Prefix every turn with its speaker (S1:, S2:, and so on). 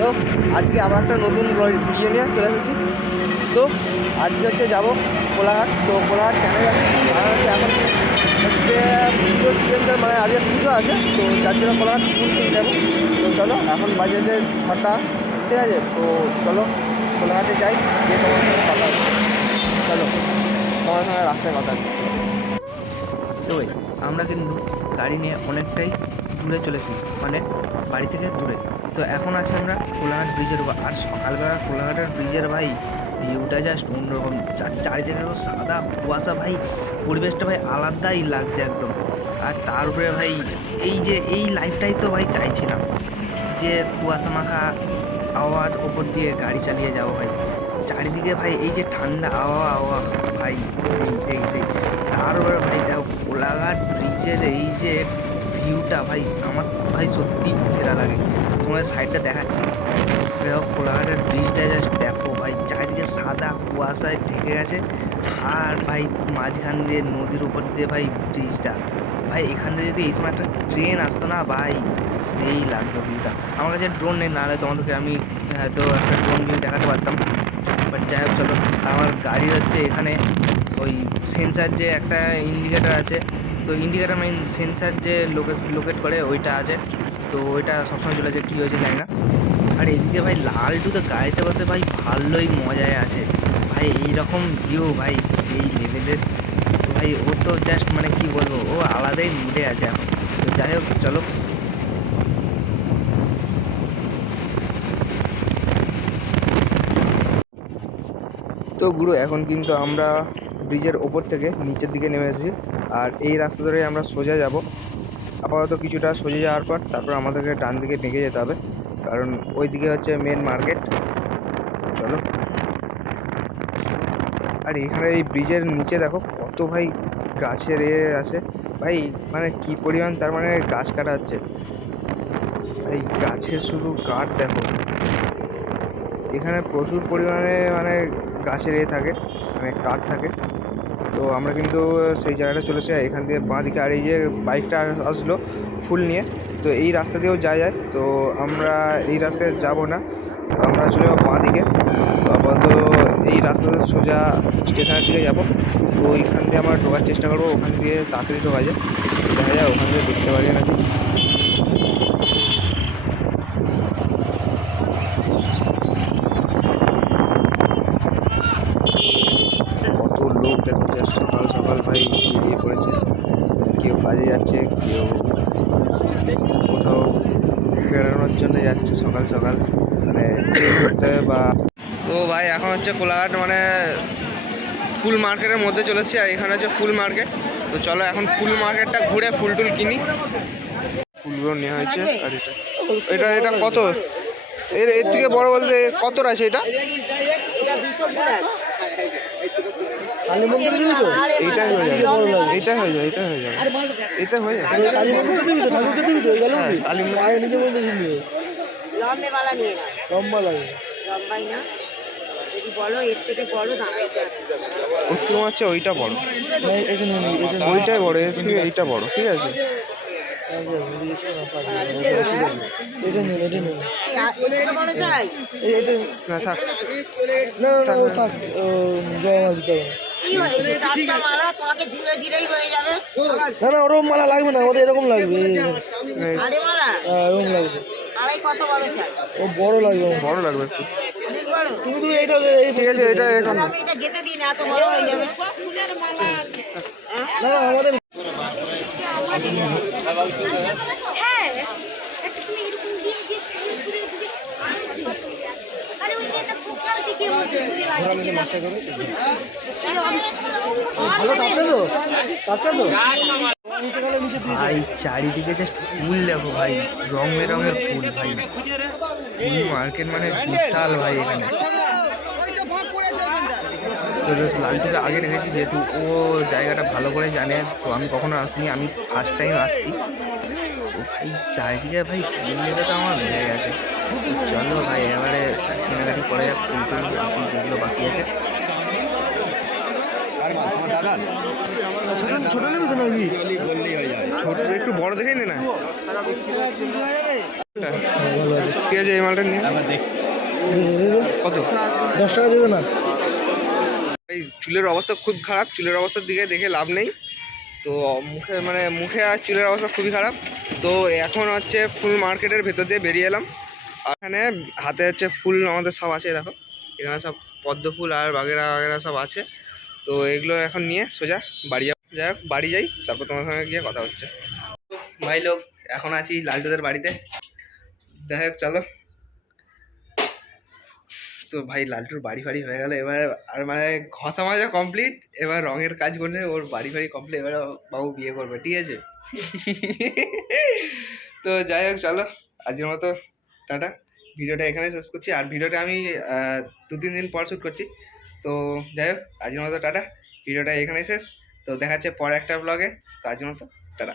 S1: তো আজকে আবার একটা নতুন ভিডিও নিয়ে চলে এসেছি। তো আজকে হচ্ছে যাব কোলাঘাট। তো কোলাঘাট কেন যাচ্ছি হচ্ছে এখন হচ্ছে পুজো মানে আজকে পুজো আছে, তো যার জন্য কোলাঘাট ফুল যাব। তো চলো, এখন বাজে যে ছটা। ঠিক আছে, তো চলো কোলাঘাটে যাই, গিয়ে তোমার সঙ্গে কথা চলো, তোমার সঙ্গে রাস্তায় কথা
S2: তো আমরা কিন্তু গাড়ি নিয়ে অনেকটাই দূরে চলেছি মানে বাড়ি থেকে দূরে। তো এখন আছি আমরা কোলাঘাট ব্রিজের উপর আর সকালবেলা কোলাঘাটের ব্রিজের ভাই, ভিউটা জাস্ট অন্যরকম। চারিদিকে তো সাদা কুয়াশা ভাই, পরিবেশটা ভাই আলাদাই লাগছে একদম। আর তার উপরে ভাই, এই যে, এই লাইফটাই তো ভাই চাইছিলাম। যে কুয়াশা মাখা আওয়ার ওপর দিয়ে গাড়ি চালিয়ে যাওয়া ভাই। চারিদিকে ভাই এই যে ঠান্ডা আওয়া আওয়া ভাই, সেই সেই সেই। তার উপরে ভাই দেখো, কোলাঘাট ব্রিজের এই যে ভিউটা ভাই, আমার ভাই সত্যি সেরা লাগে। তোমাদের সাইডটা দেখাচ্ছি। দেখো কোলাঘাটের ব্রিজটা জাস্ট দেখো ভাই, চারিদিকে সাদা কুয়াশায় ঢেকে গেছে। আর ভাই, মাঝখান দিয়ে, নদীর উপর দিয়ে ভাই ব্রিজটা ভাই, এখান থেকে যদি এই সময় একটা ট্রেন আসতো না, ভাই, সেই লাগতো ভিউটা আমার কাছে ড্রোন নেই, নাহলে তোমাদেরকে আমি হয়তো একটা ড্রোন ভিউ দেখাতে পারতাম। বাট যাই হোক, চলো। আমার গাড়ির হচ্ছে এখানে ওই সেন্সার যে একটা ইন্ডিকেটার আছে তো ইন্ডিকেটার মানে সেন্সার যে লোকেট করে ওইটা আছে। তো ওইটা সবসময় চলে যায় কী হয়েছে জানি না। আর এদিকে ভাই লালটু তো গাড়িতে বসে ভাই ভালোই মজায় আছে। ভাই এইরকম ভিউ ভাই, সেই লেভেলের তো ভাই ও তো জাস্ট মানে কি বলব, ও আলাদাই মুডে আছে এখন। তো যাই হোক, চলো।
S1: তো গুরু, এখন কিন্তু আমরা ব্রিজের ওপর থেকে নিচের দিকে নেমে এসেছি। আর এই রাস্তা ধরে আমরা সোজা যাব। আপাতত কিছুটা সোজা যাওয়ার পর তারপর আমাদেরকে ডান দিকে বেঁকে যেতে হবে। কারণ ওই দিকে হচ্ছে মেন মার্কেট চলো। আর এখানে এই ব্রিজের নিচে দেখো কত ভাই গাছের এ আছে। ভাই মানে কি পরিমাণ তার মানে গাছ কাটা হচ্ছে। এই গাছের শুধু কাঠ দেখো। এখানে প্রচুর পরিমাণে মানে গাছের এ থাকে মানে কাঠ থাকে। তো আমরা কিন্তু সেই জায়গাটা চলেছি এখান দিয়ে বাঁ দিকে আর এই যে বাইকটা আসলো ফুল নিয়ে, তো এই রাস্তা দিয়েও যাওয়া যায়। তো আমরা এই রাস্তায় যাব না, আমরা চলে যাব বাঁ দিকে। তো আপাতত এই রাস্তাতে সোজা স্টেশনের দিকে যাব। তো ওইখান দিয়ে আমরা ঢোকার চেষ্টা করব, ওখান দিয়ে তাড়াতাড়ি ঢোকা যায়। দেখা যায় ওখান থেকে দেখতে পারি নাকি কত লোক দেখো just সকাল সকাল ভাই বেরিয়ে পড়েছে কেউ কাজে যাচ্ছে কেউ কোথাও বেড়ানোর জন্য যাচ্ছে সকাল সকাল। মানে করতে হবে বা তো ভাই এখন হচ্ছে কোলাঘাট মানে ফুল মার্কেটের মধ্যে চলে এসেছি আর এখানে হচ্ছে ফুল মার্কেট। তো চলো এখন ফুল মার্কেটটা ঘুরে ফুল টুল কিনি। ফুলগুলো নেওয়া হয়েছে আর এটা। এটা এটা কত? এর এর থেকে বড় বলতে কত আছে এটা?
S3: কালী মন্দিরে দিবি তো
S1: এইটাই হয়ে যাবে এইটাই হয়ে যাবে এটাই হয়ে যাবে এটা হয়ে যাবে
S3: কালী মন্দিরে দিবি তো ঠাকুরকে দিবি তো গেল
S1: হ্যাঁ, কালী মন্দির।
S3: পায়ে নিজে মন্দির কিনবি
S4: লম্বে বালা নিয়ে না
S3: লম্বা লাগে
S4: লম্বাই না যদি বলো এর থেকে বড়
S1: ওইটা বড়
S3: এটা এটা
S1: ওইটাই বড় এর থেকে এইটা বড় ঠিক আছে
S3: এটা এটা এটা
S1: না থাক
S3: না থাক মাল দিতে হবে
S4: কি হয়েছে? চারটা মালা তোমাকে ধীরে ধীরেই হয়ে যাবে।
S3: না না ওরকম মালা লাগবে না আমাদের এরকম লাগবে।
S4: আরে মালা।
S3: হ্যাঁ, এরকম লাগবে।
S4: আড়াই কত বড় চাই?
S3: ও বড় লাগবে।
S1: বড় লাগবে। একটু
S4: অনেক বড়।
S3: তুমি তুমি এইটা এই
S1: ঠিক আছে এটা এখন।
S4: আমি এটা যেতে দিই না এত বড় হয়ে যাবে। ফুলের মালা
S3: না না, আমাদের
S5: হ্যাঁ তুমি এরকম দিন দিয়ে ঘুরে ঘুরে আরে ওই যে একটা সকাল দিকে হচ্ছে ঘুরে
S2: ভাই, চারিদিকে জাস্ট ফুল দেখো ভাই রং বেরঙের ফুল ভাই। ফুল মার্কেট মানে বিশাল ভাই এখানে। তো লালটুকে আগে রেখেছি যেহেতু ও জায়গাটা ভালো করে জানে, তো আমি কখনো আসিনি, আমি ফার্স্ট টাইম আসছি। ভাই, চারিদিকে ভাই ফুল লেগে তো আমার হয়ে গেছে চলো ভাই এবারে কেনাকাটি করে যাক ফুল টুল বাকি যেগুলো বাকি আছে।
S3: ছোট ছোট নেবি তো নাকি?
S1: ছোট একটু বড় দেখে নে না। ঠিক আছে এই মালটা নিয়ে কত?
S3: দশ টাকা দেবে না।
S1: এই চুলের অবস্থা খুব খারাপ চুলের অবস্থার দিকে দেখে লাভ নেই। তো মুখে মানে মুখে আর চুলের অবস্থা খুবই খারাপ। তো এখন হচ্ছে ফুল মার্কেটের ভেতর দিয়ে বেরিয়ে এলাম। এখানে হাতে হচ্ছে ফুল আমাদের সব আছে, দেখো। এখানে সব পদ্ম ফুল আর বাগেরা বাগেরা সব আছে। তো এগুলো এখন নিয়ে সোজা বাড়ি যাই বাড়ি যাই, তারপর তোমার সঙ্গে গিয়ে কথা হচ্ছে। ভাই লোক, এখন আছি লালটুদের বাড়িতে। যাই হোক, চলো। তো ভাই, লালটুর বাড়ি ফাড়ি হয়ে গেল। এবার আর মানে ঘষা মাজা কমপ্লিট এবার রঙের কাজ করলে ওর বাড়ি ফাড়ি কমপ্লিট এবার বাবু বিয়ে করবে, ঠিক আছে? তো যাই হোক, চলো। আজকের মতো টাটা। ভিডিওটা এখানে শেষ করছি। আর ভিডিওটা আমি দু তিন দিন পর শ্যুট করছি। তো যাই হোক, আজকের মতো টাটা। ভিডিওটা এখানে শেষ। তো দেখা যাচ্ছে পরে একটা ব্লগে তো আজকের মতো টাটা।